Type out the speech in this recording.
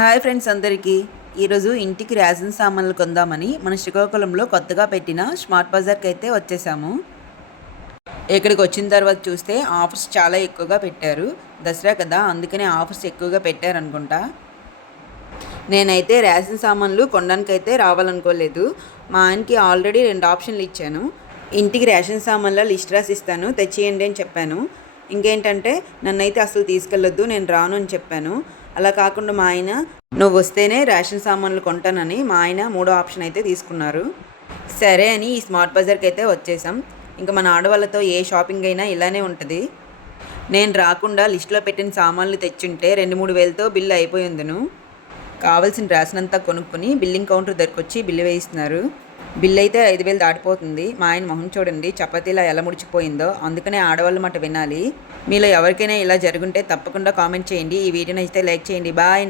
Hi friends అందరికీ. ఈరోజు ఇంటికి రేషన్ సామాన్లు కొందామని మన శ్రీకాకుళంలో కొత్తగా పెట్టిన స్మార్ట్ బజార్కి అయితే వచ్చేసాము. ఇక్కడికి వచ్చిన తర్వాత చూస్తే ఆఫర్స్ చాలా ఎక్కువగా పెట్టారు. దసరా కదా, అందుకనే ఆఫర్స్ ఎక్కువగా పెట్టారనుకుంటా. నేనైతే రేషన్ సామాన్లు కొనడానికైతే రావాలనుకోలేదు. మా ఆయనకి ఆల్రెడీ 2 ఆప్షన్లు ఇచ్చాను. ఇంటికి రేషన్ సామాన్ల లిస్ట్ రాసి ఇస్తాను, తెచ్చేయండి అని చెప్పాను. ఇంకేంటంటే నన్నైతే అసలు తీసుకెళ్ళొద్దు, నేను రాను అని చెప్పాను. అలా కాకుండా మా ఆయన నువ్వు వస్తేనే రేషన్ సామాన్లు కొంటానని మా ఆయన 3వ ఆప్షన్ అయితే తీసుకున్నారు. సరే అని ఈ స్మార్ట్ బజార్కి అయితే వచ్చేసాం. ఇంకా మన ఆడవాళ్ళతో ఏ షాపింగ్ అయినా ఇలానే ఉంటుంది. నేను రాకుండా లిస్టులో పెట్టిన సామాన్లు తెచ్చుంటే 2-3 వేలతో బిల్లు అయిపోయిందును. కావాల్సిన రేషన్ అంతా కొనుక్కొని బిల్లింగ్ కౌంటర్ దగ్గరకు వచ్చి బిల్లు వేయిస్తున్నారు. బిల్లు అయితే 5,000 దాటిపోతుంది. మా ఆయన మొహం చూడండి, చపాతీలా ఎలా ముడిచిపోయిందో. అందుకనే ఆడవాళ్ళ మాట వినాలి. మీలో ఎవరికైనా ఇలా జరుగుంటే తప్పకుండా కామెంట్ చేయండి. ఈ వీడియోని అయితే లైక్ చేయండి. బాయ్.